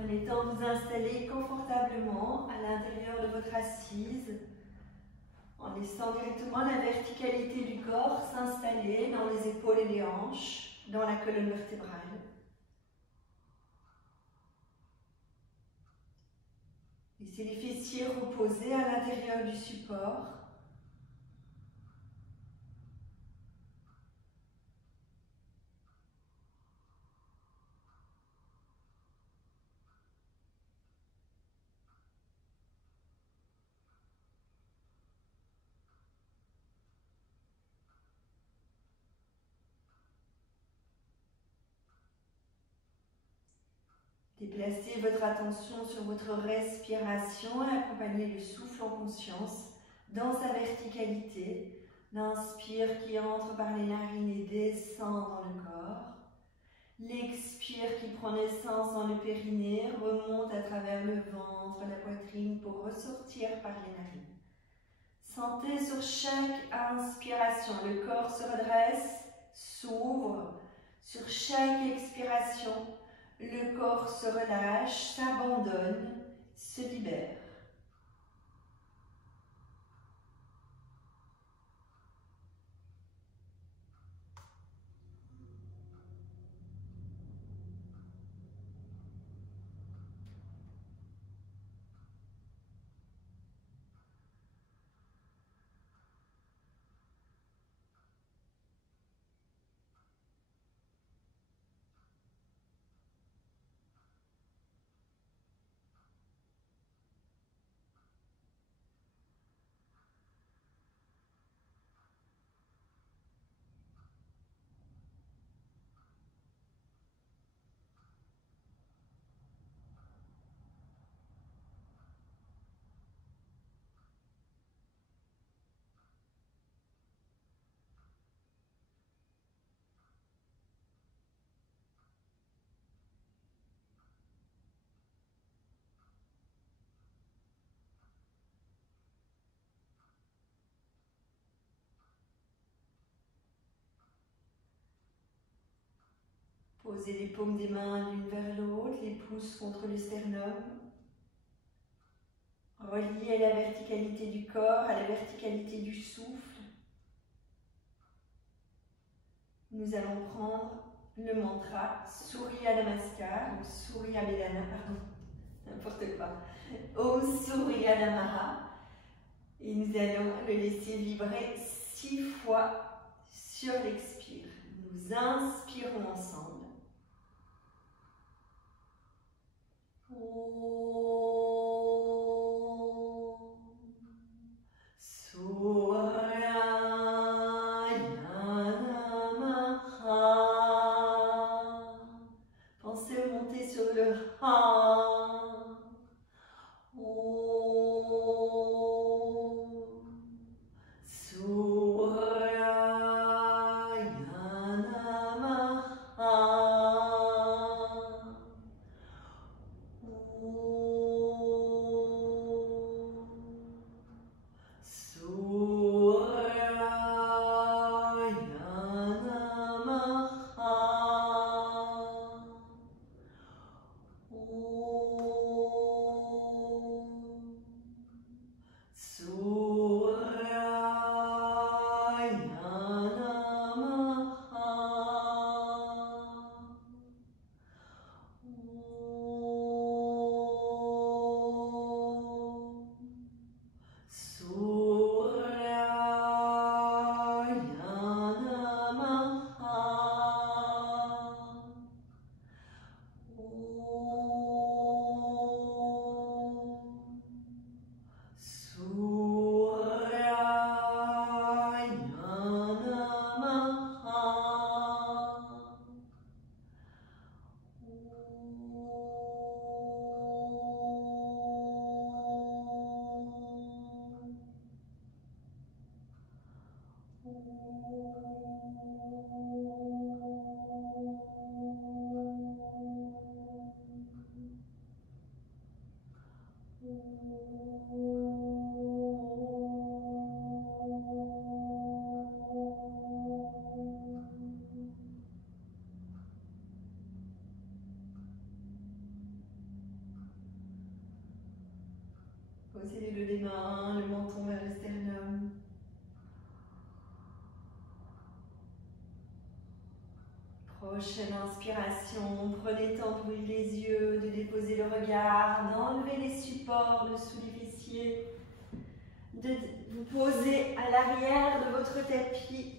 Prenez le temps de vous installer confortablement à l'intérieur de votre assise, en laissant directement la verticalité du corps s'installer dans les épaules et les hanches, dans la colonne vertébrale. Laissez les fessiers reposer à l'intérieur du support. Déplacez votre attention sur votre respiration et accompagnez le souffle en conscience dans sa verticalité. L'inspire qui entre par les narines et descend dans le corps. L'expire qui prend naissance dans le périnée remonte à travers le ventre, la poitrine pour ressortir par les narines. Sentez sur chaque inspiration, le corps se redresse, s'ouvre. Sur chaque expiration, le corps se relâche, s'abandonne, se libère. Posez les paumes des mains l'une vers l'autre, les pouces contre le sternum. Reliez la verticalité du corps à la verticalité du souffle. Nous allons prendre le mantra Surya Namaskar, ou Surya Vedana, pardon, n'importe quoi. Om Surya Namaha. Et nous allons le laisser vibrer 6 fois sur l'expire. Nous inspirons ensemble. Pensez monter sur le Ha. Posez les deux des mains, le menton vers le sternum. Prochaine inspiration, prenez le temps d'ouvrir les yeux, de déposer le regard, d'enlever les supports dessous les fessiers, de vous poser à l'arrière de votre tapis,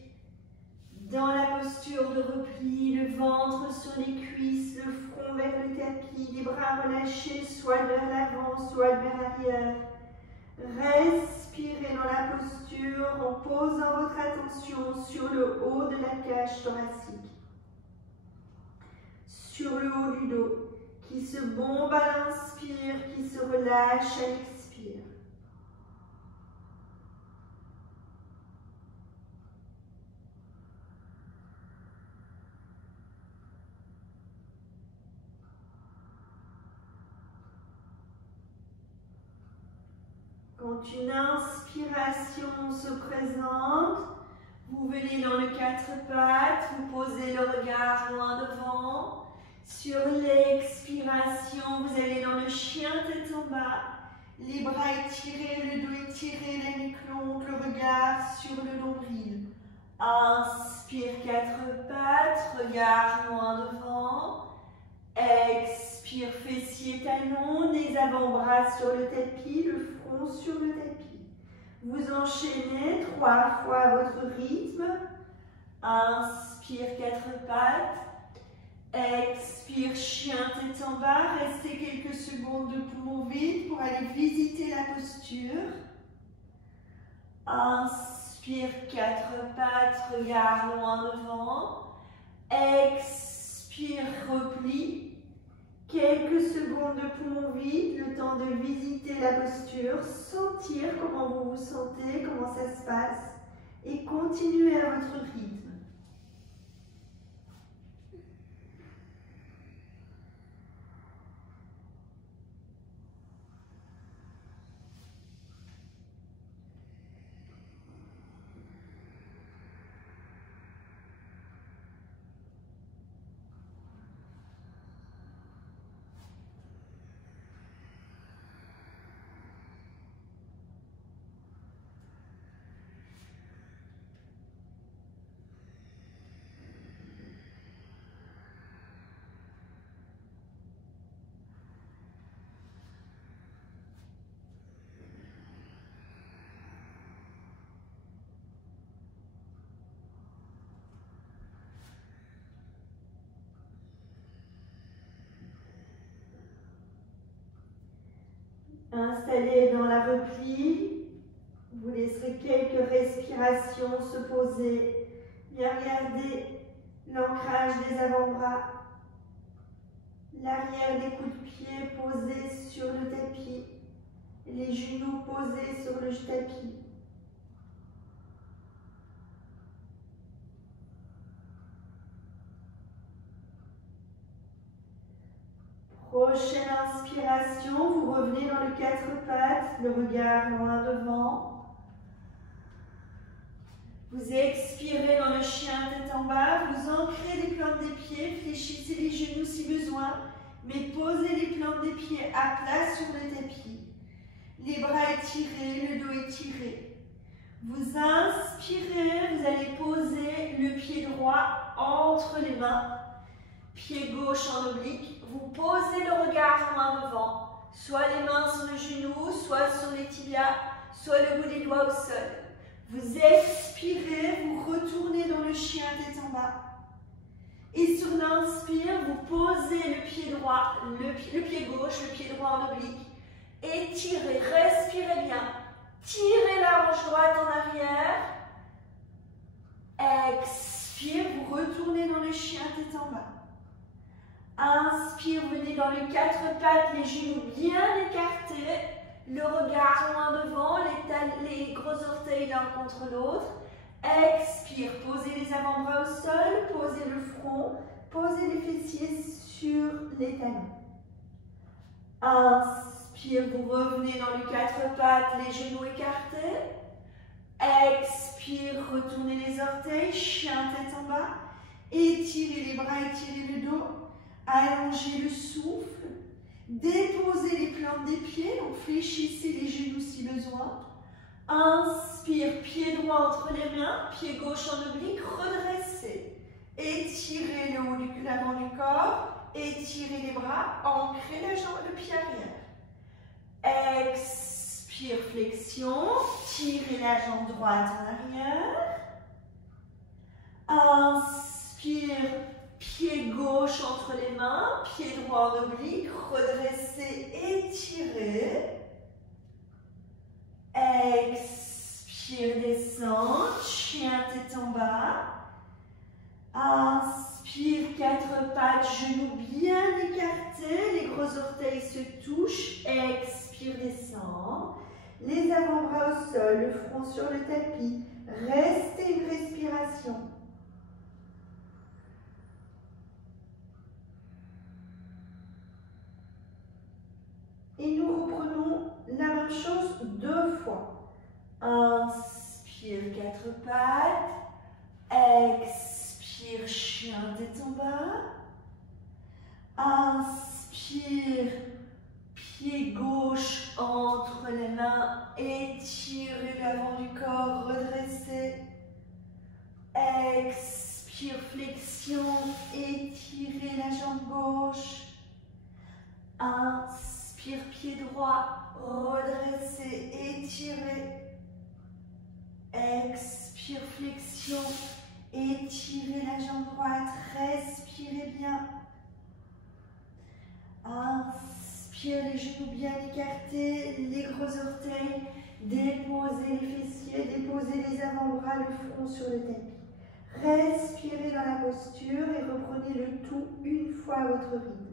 dans la posture de repli, le ventre sur les cuisses, le front vers le tapis, les bras relâchés, soit vers l'avant, soit vers l'arrière. Respirez dans la posture en posant votre attention sur le haut de la cage thoracique, sur le haut du dos, qui se bombe à l'inspire, qui se relâche à l'expire. Quand une inspiration se présente, vous venez dans le quatre pattes, vous posez le regard loin devant. Sur l'expiration, vous allez dans le chien tête en bas, les bras étirés, le dos étiré, la nuque longue, le regard sur le nombril. Inspire quatre pattes, regard loin devant. Expire, fessiers, talons, les avant-bras sur le tapis, le front sur le tapis. Vous enchaînez 3 fois à votre rythme. Inspire, quatre pattes. Expire, chien, tête en bas. Restez quelques secondes de poumon vide pour aller visiter la posture. Inspire, quatre pattes, regard loin devant. Expire, repli. Quelques secondes de poumon vide, le temps de visiter la posture, sentir comment vous vous sentez, comment ça se passe, et continuez à votre rythme. Installez dans la repli, vous laisserez quelques respirations se poser. Bien regardez l'ancrage des avant-bras, l'arrière des coudes de pied posés sur le tapis, les genoux posés sur le tapis. Prochaine inspiration, vous revenez dans le quatre pattes, le regard loin devant. Vous expirez dans le chien tête en bas, vous ancrez les plantes des pieds, fléchissez les genoux si besoin, mais posez les plantes des pieds à plat sur le tapis. Les bras étirés, le dos étiré. Vous inspirez, vous allez poser le pied droit entre les mains, pied gauche en oblique. Vous posez le regard loin devant, soit les mains sur le genou, soit sur les tibias, soit le bout des doigts au sol. Vous expirez, vous retournez dans le chien tête en bas. Et sur l'inspire, vous posez le pied droit, le pied gauche, le pied droit en oblique. Étirez, respirez bien. Tirez la hanche droite en arrière. Expire, vous retournez dans le chien tête en bas. Inspire, venez dans le quatre pattes, les genoux bien écartés, le regard loin devant, les gros orteils l'un contre l'autre. Expire, posez les avant-bras au sol, posez le front, posez les fessiers sur les talons. Inspire, vous revenez dans le quatre pattes, les genoux écartés. Expire, retournez les orteils, chien tête en bas. Étirez les bras, étirez le dos. Allongez le souffle, Déposez les plantes des pieds, donc fléchissez les genoux si besoin. Inspire, pied droit entre les mains, pied gauche en oblique, redressez. Étirez le haut de l'avant du corps, étirez les bras, ancrez la jambe, le pied arrière. Expire, flexion, tirez la jambe droite en arrière. Inspire, pied gauche entre les mains, pied droit en oblique, redressez, étirez. Expire, descend, chien tête en bas. Inspire, quatre pattes, genoux bien écartés, les gros orteils se touchent. Expire, descend. Les avant-bras au sol, le front sur le tapis. Restez une respiration. Et nous reprenons la même chose 2 fois. Inspire, quatre pattes. Expire, chien tête en bas. Inspire, pied gauche entre les mains. Étirez l'avant du corps, redressez. Expire, flexion, étirez la jambe gauche. Inspire, pied droit, redressez, étirez. Expire, flexion, étirez la jambe droite, respirez bien. Inspire, les genoux bien écartés, les gros orteils, déposez les fessiers, déposez les avant-bras, le front sur le tapis. Respirez dans la posture et reprenez le tout une fois à votre rythme.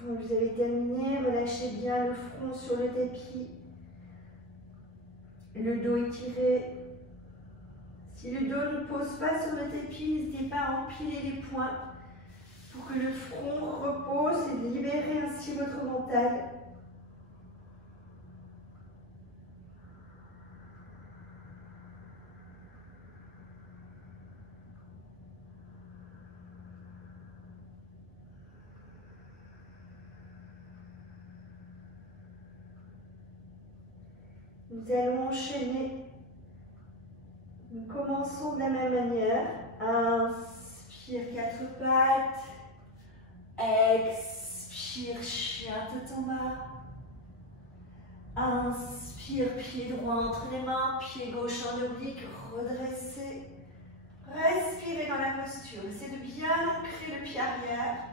Quand vous avez terminé, relâchez bien le front sur le tapis, le dos étiré. Si le dos ne pose pas sur le tapis, n'hésitez pas à empiler les poings pour que le front repose et libérer ainsi votre mental. Nous allons enchaîner. Nous commençons de la même manière. Inspire, quatre pattes. Expire, chien tête en bas. Inspire, pied droit entre les mains, pied gauche en oblique, redressez. Respirez dans la posture. Essayez de bien ancrer le pied arrière,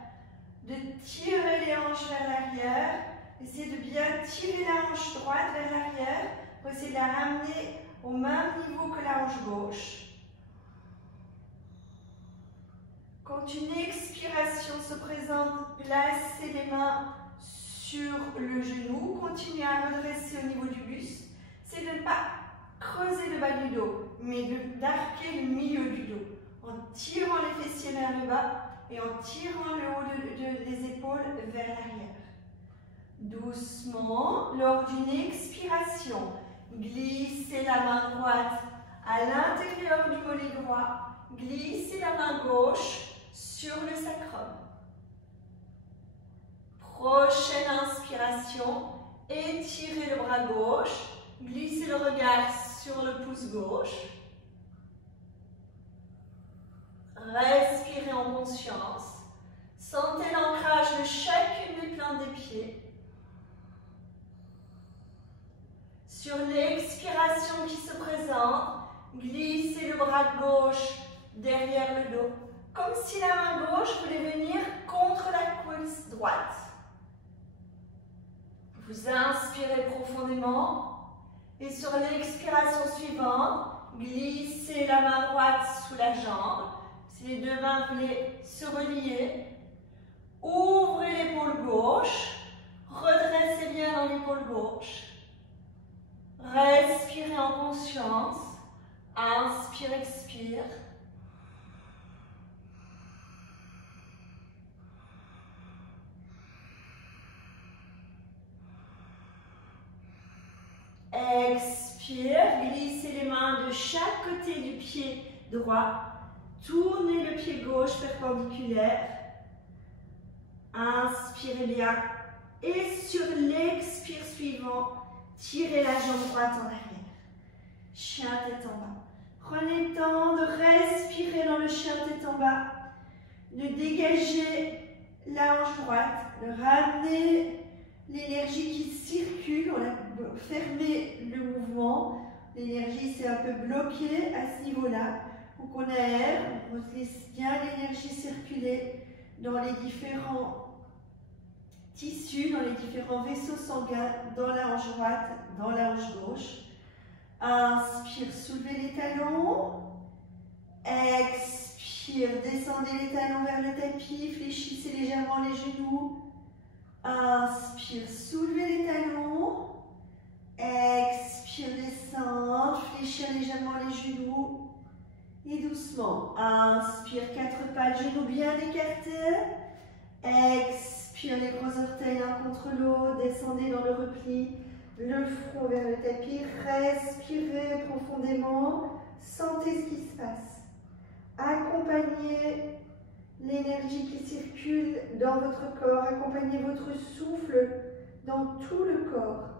de tirer les hanches vers l'arrière. Essayez de bien tirer la hanche droite vers l'arrière pour essayer de la ramener au même niveau que la hanche gauche. Quand une expiration se présente, placez les mains sur le genou. Continuez à redresser au niveau du buste. C'est de ne pas creuser le bas du dos, mais d'arquer le milieu du dos. En tirant les fessiers vers le bas et en tirant le haut des épaules vers l'arrière. Doucement, lors d'une expiration, glissez la main droite à l'intérieur du mollet droit. Glissez la main gauche sur le sacrum. Prochaine inspiration, étirez le bras gauche, glissez le regard sur le pouce gauche. Respirez en conscience. Sentez l'ancrage de chacune des plantes des pieds. Sur l'expiration qui se présente, glissez le bras gauche derrière le dos, comme si la main gauche voulait venir contre la cuisse droite. Vous inspirez profondément et sur l'expiration suivante, glissez la main droite sous la jambe. Si les deux mains voulaient se relier, ouvrez l'épaule gauche, redressez bien dans l'épaule gauche. Respirez en conscience. Inspire, expire. Expire, glissez les mains de chaque côté du pied droit. Tournez le pied gauche perpendiculaire. Inspirez bien. Et sur l'expire suivant, tirez la jambe droite en arrière. Chien tête en bas. Prenez le temps de respirer dans le chien tête en bas. De dégager la hanche droite. De ramener l'énergie qui circule. On a fermé le mouvement. L'énergie s'est un peu bloquée à ce niveau-là. Donc on aère, on laisse bien l'énergie circuler dans les différents tissus, dans les différents vaisseaux sanguins, dans la hanche droite, dans la hanche gauche. Inspire, soulevez les talons. Expire, descendez les talons vers le tapis, fléchissez légèrement les genoux. Inspire, soulevez les talons. Expire, descendre, fléchir légèrement les genoux. Et doucement, inspire, quatre pattes, genoux bien écartés. Expire, les gros orteils l'un contre l'autre, descendez dans le repli, le front vers le tapis, respirez profondément, sentez ce qui se passe. Accompagnez l'énergie qui circule dans votre corps, accompagnez votre souffle dans tout le corps.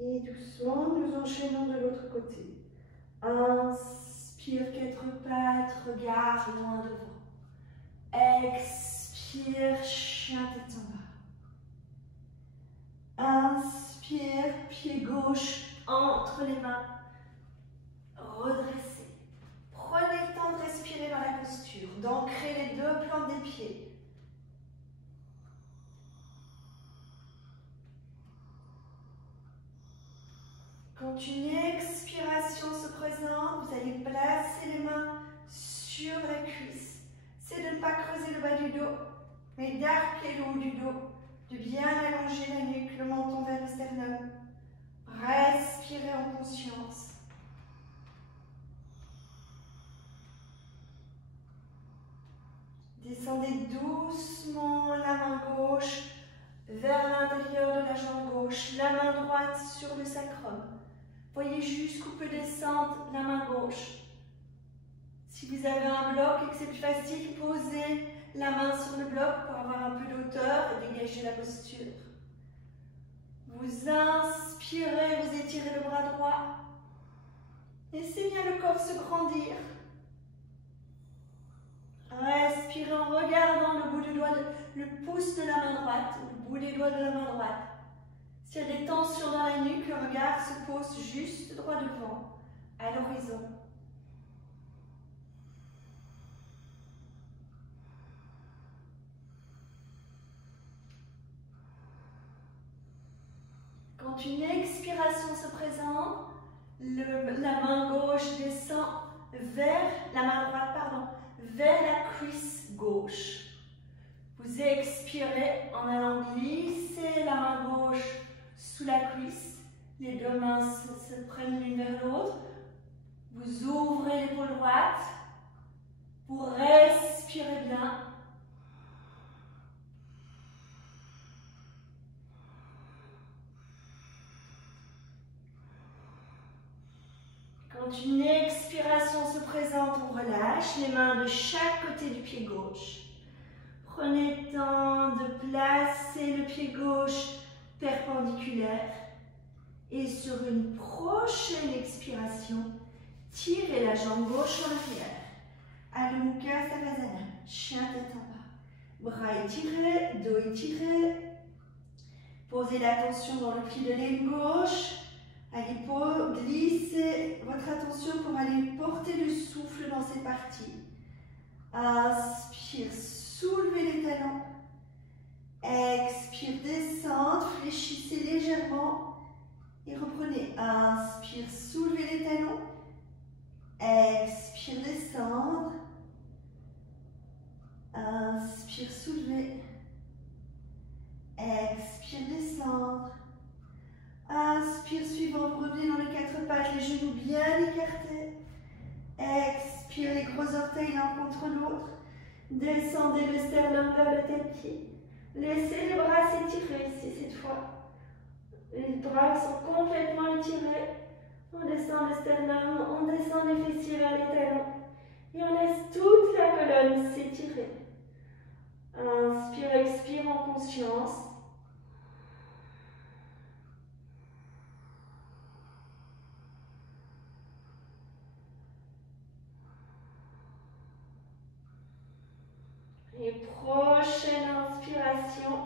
Et doucement, nous enchaînons de l'autre côté. Inspire, quatre pattes, regard loin devant. Expire, chien tête en bas. Inspire, pied gauche entre les mains. Redressez. Prenez le temps de respirer dans la posture, d'ancrer les deux plantes des pieds. Quand une expiration se présente, vous allez placer les mains sur la cuisse. C'est de ne pas creuser le bas du dos, mais d'arquer le haut du dos, de bien allonger la nuque, le menton vers le sternum. Respirez en conscience. Descendez doucement la main gauche vers l'intérieur de la jambe gauche, la main droite sur le sacrum. Voyez jusqu'où peut descendre la main gauche. Si vous avez un bloc et que c'est plus facile, posez la main sur le bloc pour avoir un peu d'hauteur et dégager la posture. Vous inspirez, vous étirez le bras droit. Laissez bien le corps se grandir. Respirez en regardant le bout du doigt, le pouce de la main droite, le bout des doigts de la main droite. S'il y a des tensions dans la nuque, le regard se pose juste droit devant, à l'horizon. Quand une expiration se présente, la main gauche descend vers la main droite, vers la cuisse gauche. Vous expirez en allant glisser la main gauche sous la cuisse. Les deux mains se prennent l'une vers l'autre. Vous ouvrez l'épaule droite. Vous respirez bien. Quand une expiration se présente, on relâche les mains de chaque côté du pied gauche. Prenez le temps de placer le pied gauche perpendiculaire. Et sur une prochaine expiration, tirez la jambe gauche en arrière. Adho Mukha Savasana, chien tête en bas. Bras étirés, dos étiré. Posez l'attention dans le pli de l'aine gauche. Allez glisser votre attention pour aller porter le souffle dans ces parties. Inspire, soulevez les talons. Expire, descendre, fléchissez légèrement. Et reprenez. Inspire, soulevez les talons. Expire, descendre. Inspire, soulever. Expire, descendre. Inspire, suivant, vous revenez dans les quatre pattes, les genoux bien écartés. Expire, les gros orteils l'un contre l'autre. Descendez le sternum vers le tapis. Laissez les bras s'étirer ici cette fois. Les bras sont complètement étirés. On descend le sternum, on descend les fessiers vers les talons. Et on laisse toute la colonne s'étirer. Inspire, expire en conscience. Et prochaine inspiration,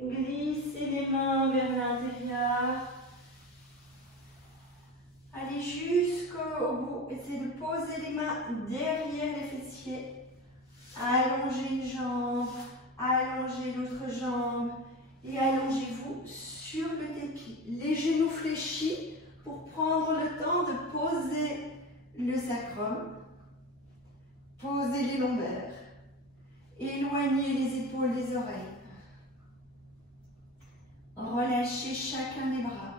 glissez les mains vers l'intérieur. Allez jusqu'au bout. Essayez de poser les mains derrière les fessiers. Allongez une jambe, allongez l'autre jambe et allongez-vous sur le tapis. Les genoux fléchis pour prendre le temps de poser le sacrum. Posez les lombaires. Éloignez les épaules des oreilles. Relâchez chacun des bras.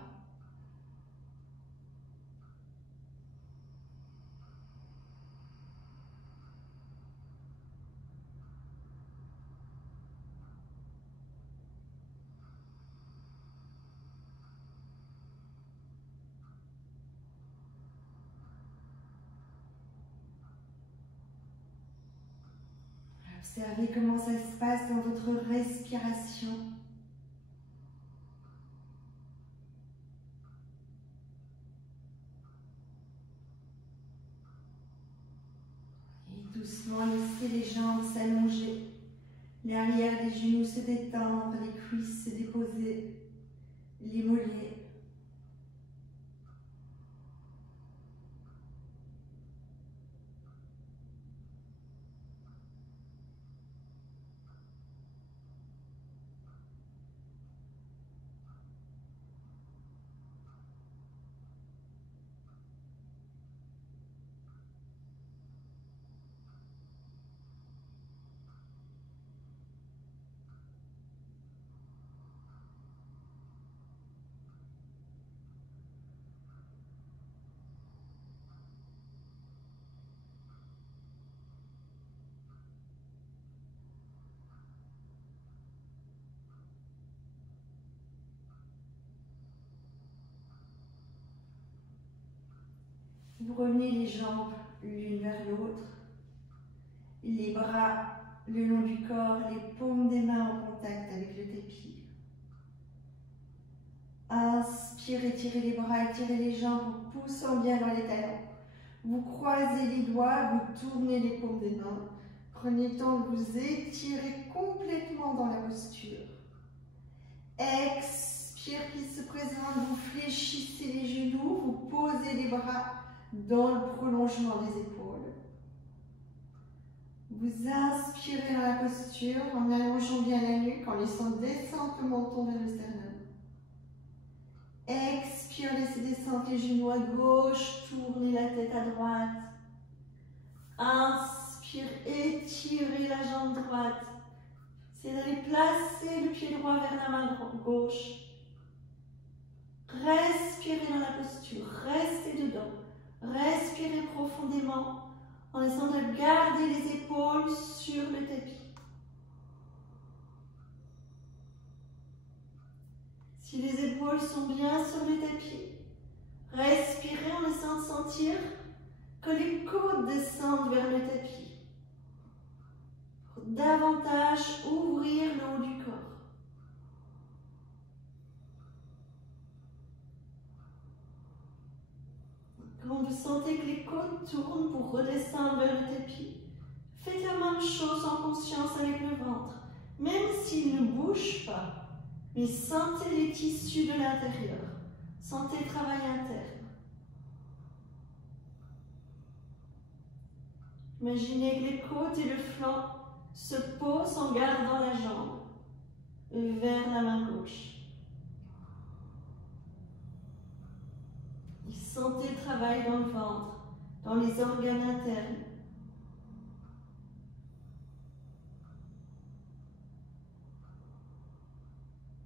Observez comment ça se passe dans votre respiration. Et doucement, laissez les jambes s'allonger, l'arrière des genoux se détendre, les cuisses se déposer, les mollets. Vous revenez les jambes l'une vers l'autre, les bras le long du corps, les paumes des mains en contact avec le tapis. Inspirez, étirez les bras, étirez les jambes en poussant bien dans les talons. Vous croisez les doigts, vous tournez les paumes des mains. Prenez le temps de vous étirer complètement dans la posture. Expire qui se présente, vous fléchissez les genoux, vous posez les bras dans le prolongement des épaules. Vous inspirez dans la posture en allongeant bien la nuque, en laissant descendre le menton vers le sternum. Expire, laissez descendre les genoux à gauche, tournez la tête à droite. Inspire, étirez la jambe droite. C'est d'aller placer le pied droit vers la main gauche. Respirez dans la posture, restez dedans. Respirez profondément en essayant de garder les épaules sur le tapis. Si les épaules sont bien sur le tapis, respirez en essayant de sentir que les côtes descendent vers le tapis. pour davantage ouvrir le haut du corps. Quand vous sentez que les côtes tournent pour redescendre vers le tapis, faites la même chose en conscience avec le ventre, même s'il ne bouge pas, mais sentez les tissus de l'intérieur, sentez le travail interne. Imaginez que les côtes et le flanc se posent en gardant la jambe vers la main gauche. Et sentez le travail dans le ventre, dans les organes internes.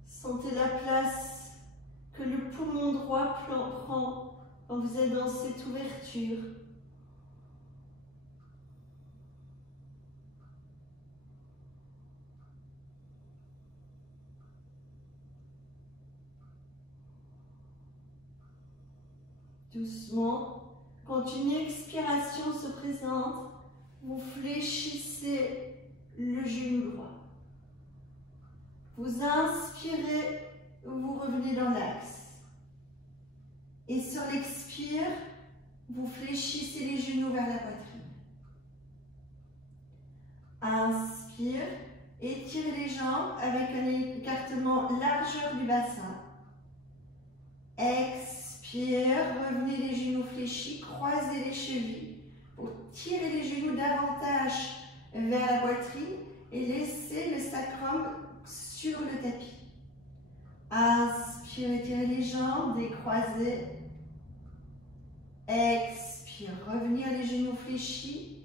Sentez la place que le poumon droit prend quand vous êtes dans cette ouverture. Doucement, quand une expiration se présente, vous fléchissez le genou droit. Vous inspirez, vous revenez dans l'axe. Et sur l'expire, vous fléchissez les genoux vers la poitrine. Inspire, étirez les jambes avec un écartement largeur du bassin. Expire, revenez les genoux fléchis, croisez les chevilles pour tirer les genoux davantage vers la poitrine et laissez le sacrum sur le tapis. Inspire, étirez les jambes, décroisez. Expire, revenir les genoux fléchis,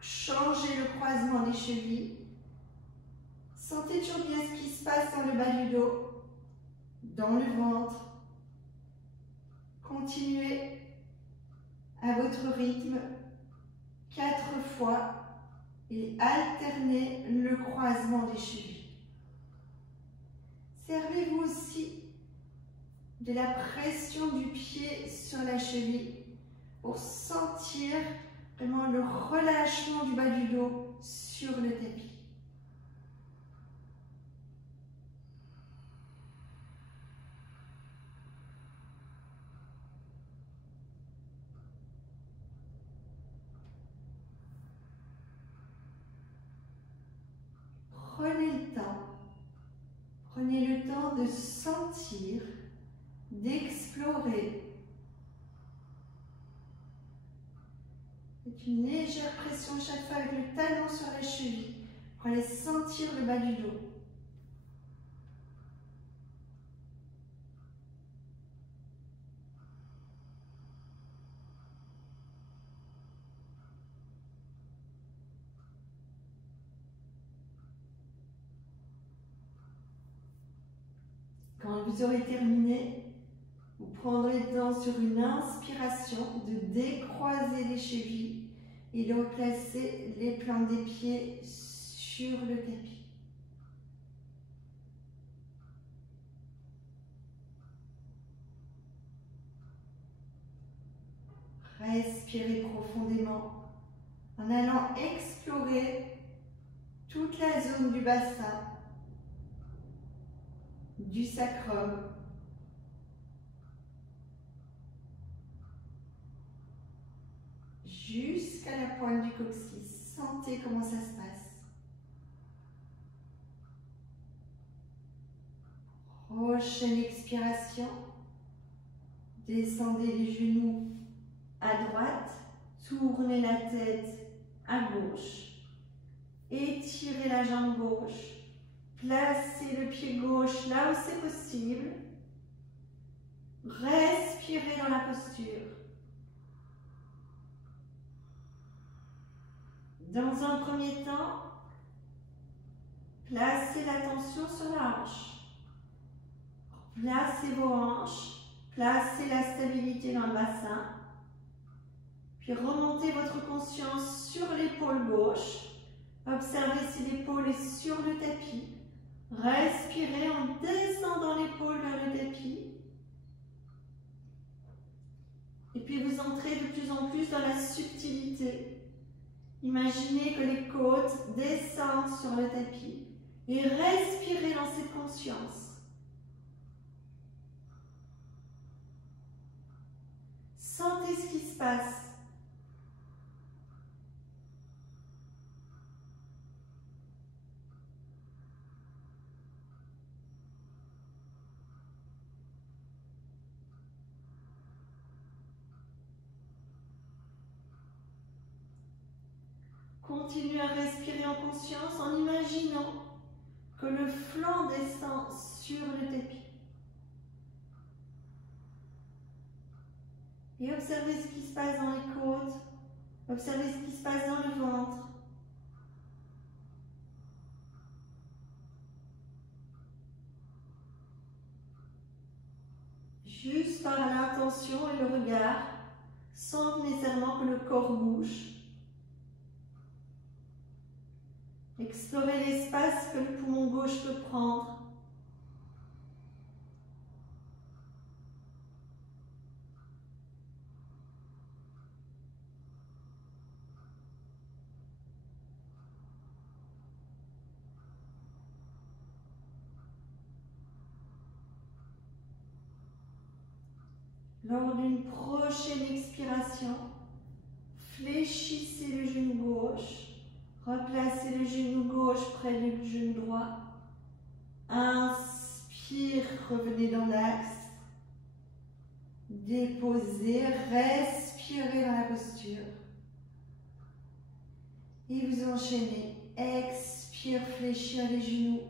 changez le croisement des chevilles. Sentez toujours bien ce qui se passe dans le bas du dos, dans le ventre. Continuez à votre rythme 4 fois et alternez le croisement des chevilles. Servez-vous aussi de la pression du pied sur la cheville pour sentir vraiment le relâchement du bas du dos sur le tapis. Prenez le temps de sentir, d'explorer. Avec une légère pression chaque fois avec le talon sur la cheville pour aller sentir le bas du dos. Quand vous aurez terminé, vous prendrez le temps sur une inspiration de décroiser les chevilles et de replacer les plantes des pieds sur le tapis. Respirez profondément en allant explorer toute la zone du bassin, du sacrum, jusqu'à la pointe du coccyx. Sentez comment ça se passe. Prochaine expiration, descendez les genoux à droite, tournez la tête à gauche, étirez la jambe gauche. Placez le pied gauche là où c'est possible. Respirez dans la posture. Dans un premier temps, placez l'attention sur la hanche. Placez vos hanches. Placez la stabilité dans le bassin. Puis remontez votre conscience sur l'épaule gauche. Observez si l'épaule est sur le tapis. Respirez en descendant l'épaule vers le tapis. Et puis vous entrez de plus en plus dans la subtilité. Imaginez que les côtes descendent sur le tapis et respirez dans cette conscience. Sentez ce qui se passe. Continuez à respirer en conscience en imaginant que le flanc descend sur le tapis. Et observez ce qui se passe dans les côtes, observez ce qui se passe dans le ventre. Juste par l'intention et le regard, sans nécessairement que le corps bouge. Explorez l'espace que le poumon gauche peut prendre. Lors d'une prochaine expiration, fléchissez le genou gauche, replacez le genou gauche près du genou droit. Inspire, revenez dans l'axe. Déposez, respirez dans la posture. Et vous enchaînez. Expire, fléchir les genoux.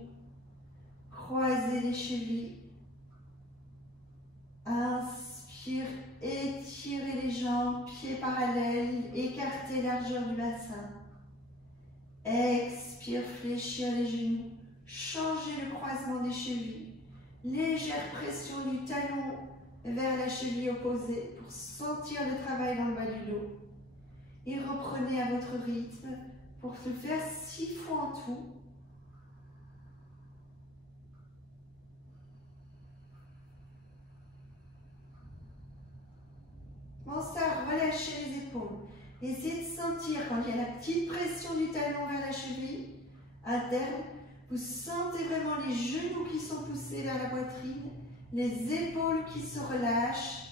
Croisez les chevilles. Inspire, étirez les jambes, pieds parallèles, écartez largeur du bassin. Expire, fléchir les genoux. Changez le croisement des chevilles. Légère pression du talon vers la cheville opposée pour sentir le travail dans le bas du dos. Et reprenez à votre rythme pour le faire 6 fois en tout. Commencez à relâcher les épaules. Essayez de sentir quand il y a la petite pression du talon vers la cheville. À terme, vous sentez vraiment les genoux qui sont poussés vers la poitrine, les épaules qui se relâchent.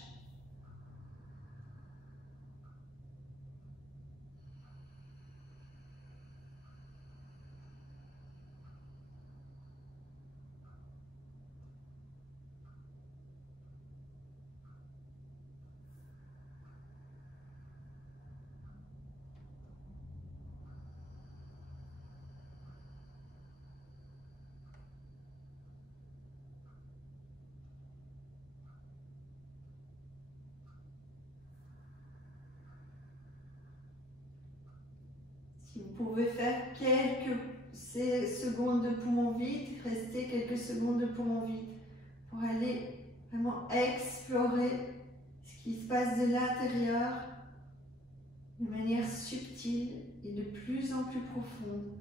Si vous pouvez faire quelques secondes de poumon vide, restez quelques secondes de poumon vide pour aller vraiment explorer ce qui se passe de l'intérieur de manière subtile et de plus en plus profonde.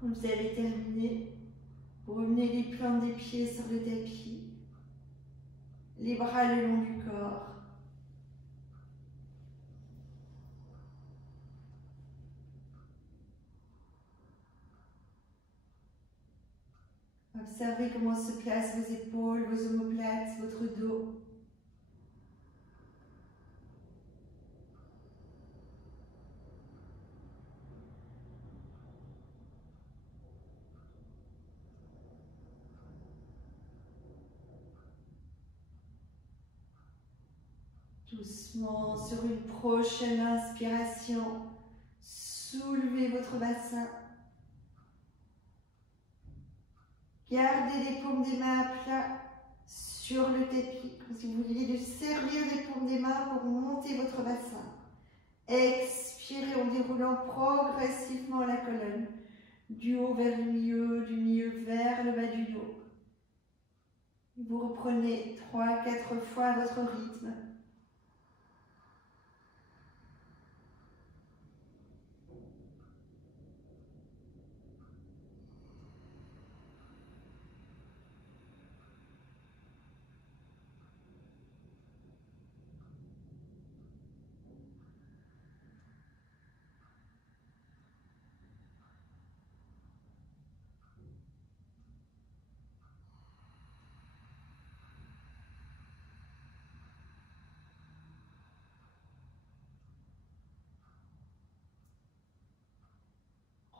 Quand vous avez terminé, vous revenez les plantes des pieds sur le tapis, les bras le long du corps. Observez comment se placent vos épaules, vos omoplates, votre dos. Doucement, sur une prochaine inspiration, soulevez votre bassin. Gardez les paumes des mains à plat sur le tapis, comme si vous vouliez servir les paumes des mains pour monter votre bassin. Expirez en déroulant progressivement la colonne, du haut vers le du milieu vers le bas du dos. Vous reprenez 3-4 fois à votre rythme.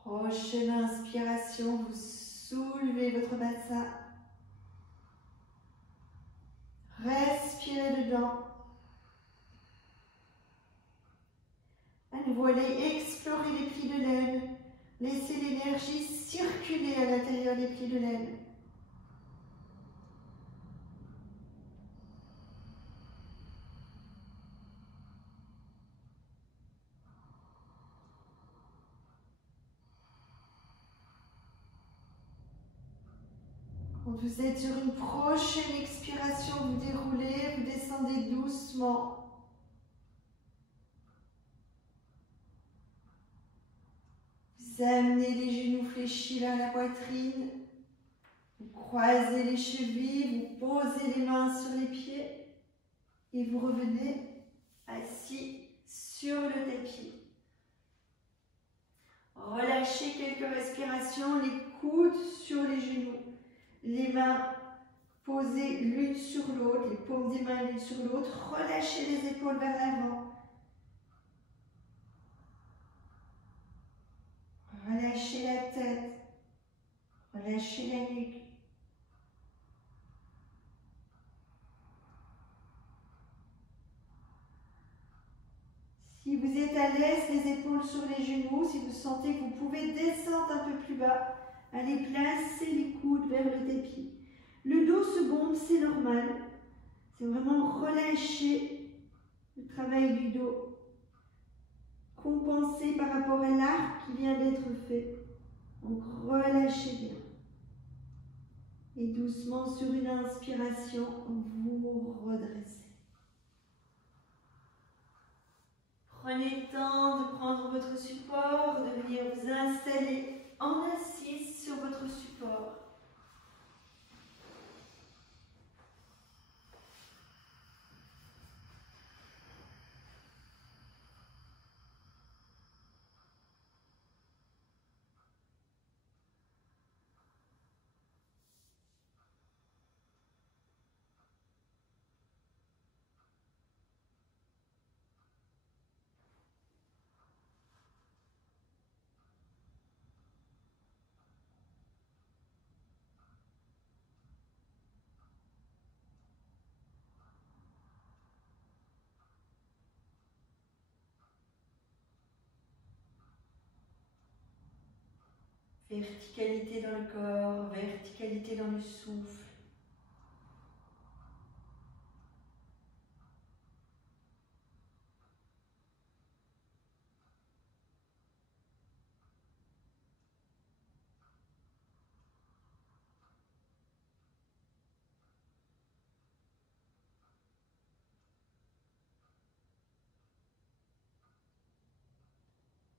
Prochaine inspiration, vous soulevez votre bassin. Respirez dedans. À nouveau, allez explorer les plis de l'aine. Laissez l'énergie circuler à l'intérieur des plis de l'aine. Quand vous êtes sur une prochaine expiration, vous déroulez, vous descendez doucement. Vous amenez les genoux fléchis vers la poitrine. Vous croisez les chevilles, vous posez les mains sur les pieds et vous revenez assis sur le tapis. Relâchez quelques respirations, les coudes sur les genoux, les mains posées l'une sur l'autre, les paumes des mains l'une sur l'autre. Relâchez les épaules vers l'avant. Relâchez la tête, relâchez la nuque. Si vous êtes à l'aise, les épaules sur les genoux, si vous sentez que vous pouvez descendre un peu plus bas, allez placer les coudes vers le tapis. Le dos se gonfle, c'est normal. C'est vraiment relâcher le travail du dos. Compenser par rapport à l'arc qui vient d'être fait. Donc relâchez bien. Et doucement, sur une inspiration, vous redressez. Prenez le temps de prendre votre support, de venir vous installer en assise sur votre support. Verticalité dans le corps, verticalité dans le souffle.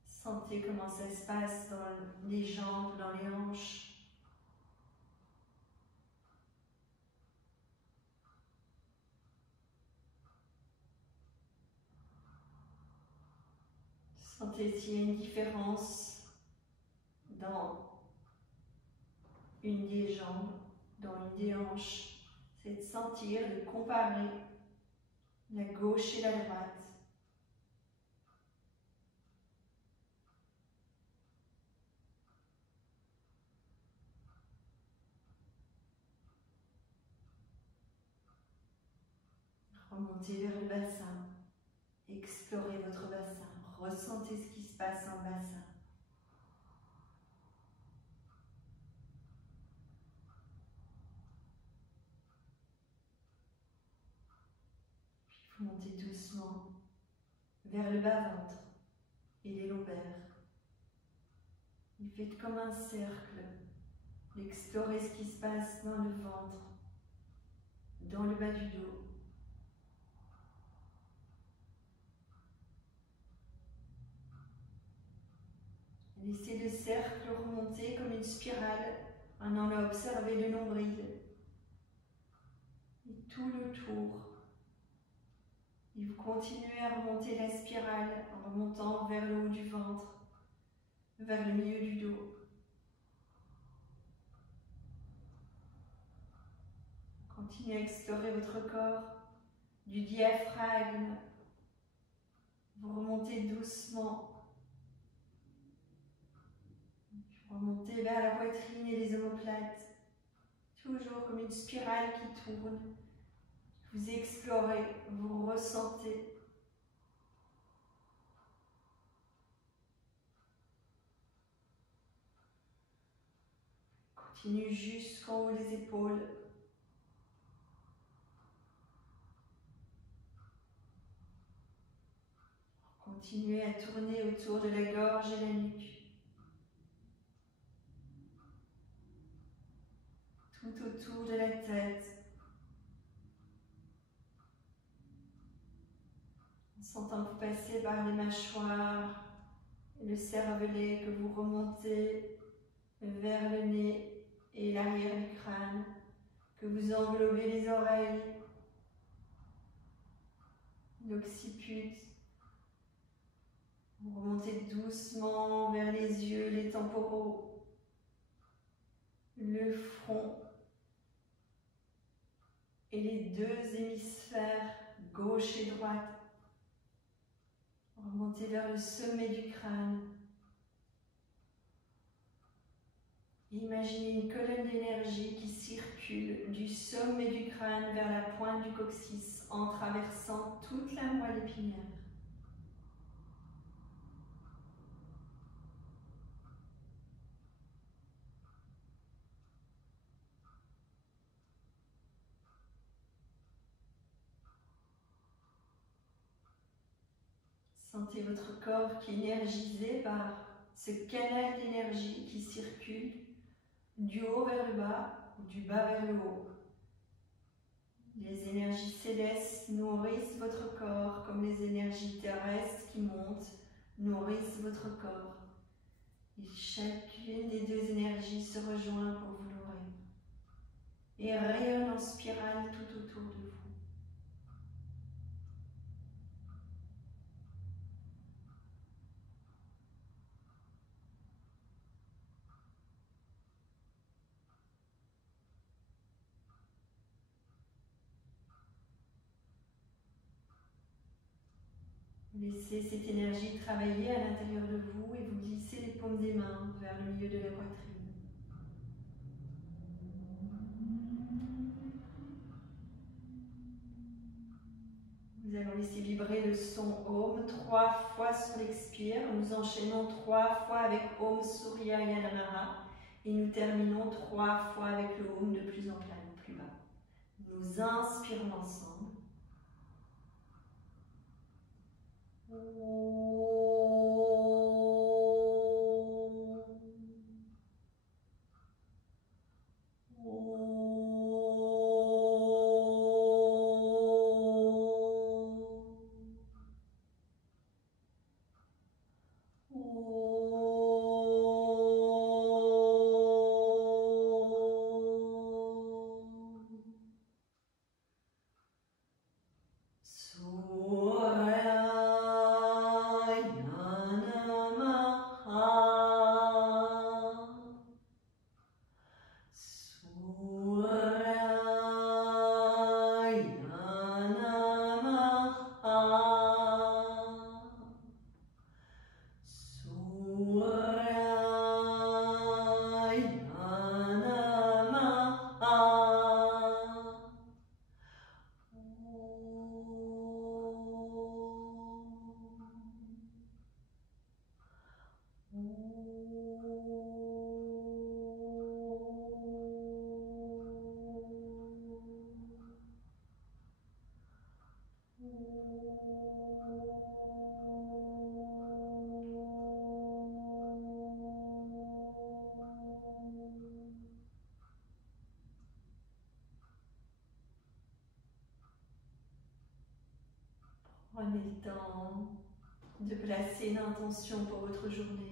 Sentez comment ça se passe dans les jambes, dans les hanches. Sentez s'il y a une différence dans une des jambes, dans une des hanches. C'est de sentir, de comparer la gauche et la droite. Remontez vers le bassin. Explorez votre bassin. Ressentez ce qui se passe dans le bassin. Puis vous montez doucement vers le bas-ventre et les lombaires. Et faites comme un cercle. Explorez ce qui se passe dans le ventre, dans le bas du dos. Laissez le cercle remonter comme une spirale en allant observer le nombril. Et tout le tour. Et vous continuez à remonter la spirale en remontant vers le haut du ventre, vers le milieu du dos. Continuez à explorer votre corps du diaphragme. Vous remontez doucement. Remontez vers la poitrine et les omoplates. Toujours comme une spirale qui tourne. Vous explorez, vous ressentez. Continue jusqu'en haut des épaules. Continuez à tourner autour de la gorge et la nuque. Tout autour de la tête. En sentant que vous passez par les mâchoires et le cervelet, que vous remontez vers le nez et l'arrière du crâne, que vous englobez les oreilles, l'occiput. Vous remontez doucement vers les yeux, les temporaux, le front et les deux hémisphères, gauche et droite. Remontez vers le sommet du crâne. Imaginez une colonne d'énergie qui circule du sommet du crâne vers la pointe du coccyx en traversant toute la moelle épinière. Sentez votre corps qui est énergisé par ce canal d'énergie qui circule du haut vers le bas ou du bas vers le haut. Les énergies célestes nourrissent votre corps comme les énergies terrestres qui montent nourrissent votre corps. Et chacune des deux énergies se rejoint pour vous nourrir et rayonne en spirale tout autour de vous. Laissez cette énergie travailler à l'intérieur de vous et vous glissez les paumes des mains vers le milieu de la poitrine. Nous allons laisser vibrer le son Om 3 fois sur l'expire. Nous enchaînons 3 fois avec Om Surya Yanamara et nous terminons 3 fois avec le Om de plus en plus bas. Nous inspirons ensemble. de placer une intention pour votre journée.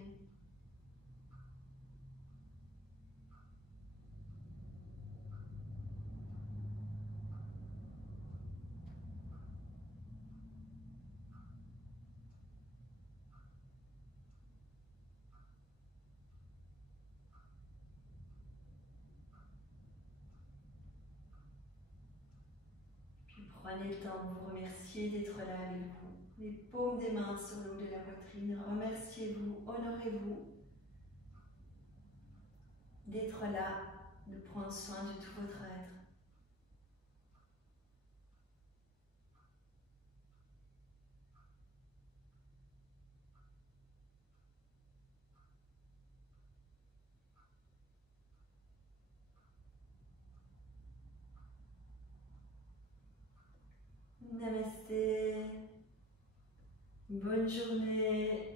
Prenez le temps de vous remercier d'être là avec vous. Les paumes des mains sur le haut de la poitrine. Remerciez-vous, honorez-vous d'être là, de prendre soin de tout votre être. Namasté. Bonne journée.